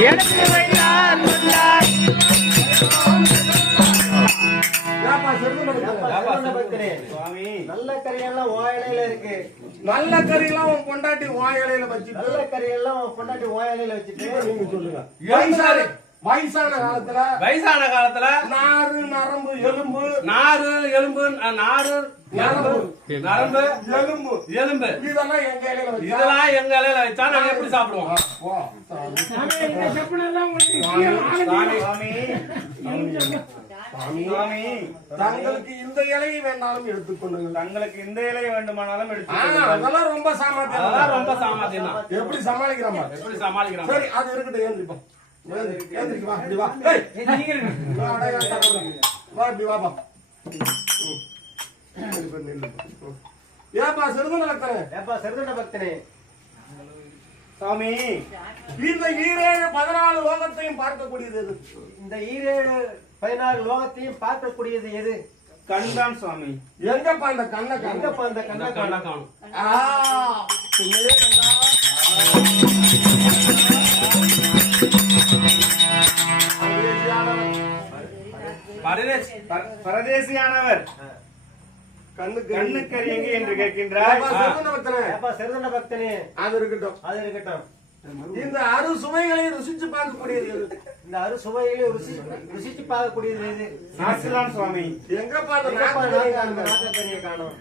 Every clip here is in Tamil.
எனக்கு வைத்தார் முன்னார் நல்ல கறியெல்லாம் உன் இலையில இருக்கு. நல்ல கறியெல்லாம் உன் பொண்டாட்டி உன் இலையில வச்சுட்டு நல்ல கறியெல்லாம் உன் பொண்டாட்டி உன் இலையில வச்சுட்டு நீங்க சொல்லுங்க. வயசான வயசான காலத்துல வயசான காலத்துல நாறு நரம்பு எலும்பு. நாறு எலும்பு நாறு நரம்பு. நரம்பு. எலும்பு. எலும்பு. இதெல்லாம் எங்க இலையில வச்சா? இதெல்லாம் எங்க இலையில வச்சா நாங்க எப்படி சாப்பிடுவோம்? சாமி. தங்களுக்கு இந்த இலையை வேணாலும் எடுத்துக்கொள்ளுங்கள் தங்களுக்கு இந்த இலை வேண்டுமானாலும் எடுத்து ஆனா அதெல்லாம் ரொம்ப சாமர்த்தியம். அதெல்லாம் ரொம்ப சாமர்த்தியம் எப்படி சமாளிக்கிறோமா எப்படி சமாளிக்கிறாங்க சரி அது இருக்கட்டும் ஏந்திரிப்போம். ஏந்திரிக்கு வா இப்படி வா. வா, இப்படி வாப்பா. ஏப்பா பக்தனே? ஏப்பா செருதண்ட பக்தனே? சுவாமி இந்த ஈரேழு பதினாலு லோகத்தையும் பார்க்கக்கூடியது இந்த ஈரேழு பதினாறு லோகத்தையும் பார்க்கக்கூடியது எது? கண்தான் சுவாமி. எங்கப்பா இந்த கண்ணை எங்கப்பா இந்த கண்ணை கண்ணை காணும். பரதேசியானவர். கண்ணுக்கு கண்ணுக்கறி எங்கே என்று கேட்கின்றார். சிறுதன பக்தனே? அது இருக்கட்டும். அது இருக்கட்டும். இந்த அறு சுவைகளை ருசிச்சு பார்க்கக்கூடியது எது? இந்த அறு சுவையிலே ருசி ருசிச்சு பார்க்கக்கூடியது எது? நாசிலான் சுவாமி. கறி நாக்கக்கறியை காணோம்.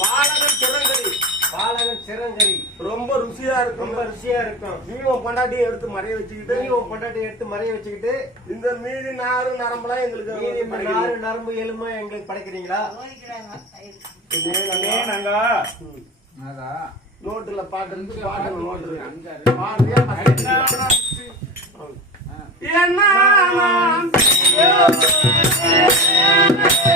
பாலகன் திறங்கறி பாலகன் சிறங்கறி ரொம்ப ருசியா இருக்கும். ரொம்ப ருசியா இருக்கும். நீ உன் பொண்டாட்டியை எடுத்து மறைய வச்சுக்கிட்டு நீ உன் பொண்டாட்டி எடுத்து மறைய வச்சுக்கிட்டு இந்த மீதி நாறு நரம்பெல்லாம் எங்களுக்கு மீதி. நாறு நரம்பு எலும்பு எங்களுக்கு படைக்கிறீங்களா? நங்கா. நோட்டுல பாட்டு பாட்டுல நோட்டு இருக்கு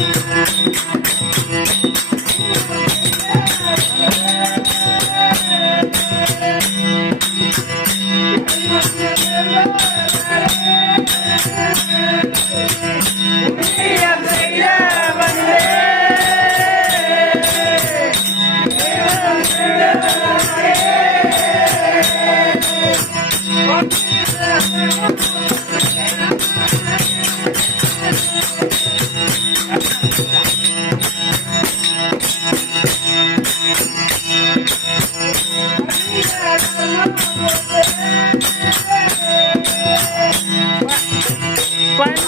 Yeah.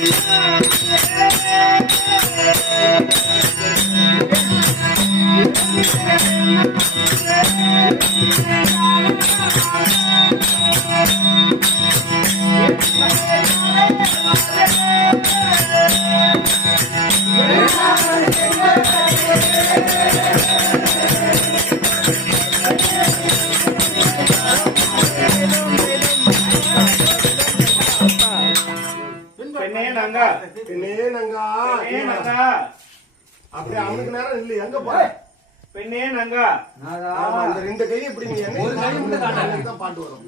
Yeah. பெண்ணே நங்கா. அப்படியே அவனுக்கு நேரம் இல்ல. எங்க போற? பெண்ணே நங்கா. இந்த ரெண்டு கையும் இப்படி நீ என்ன தான் பாட்டு வரும்.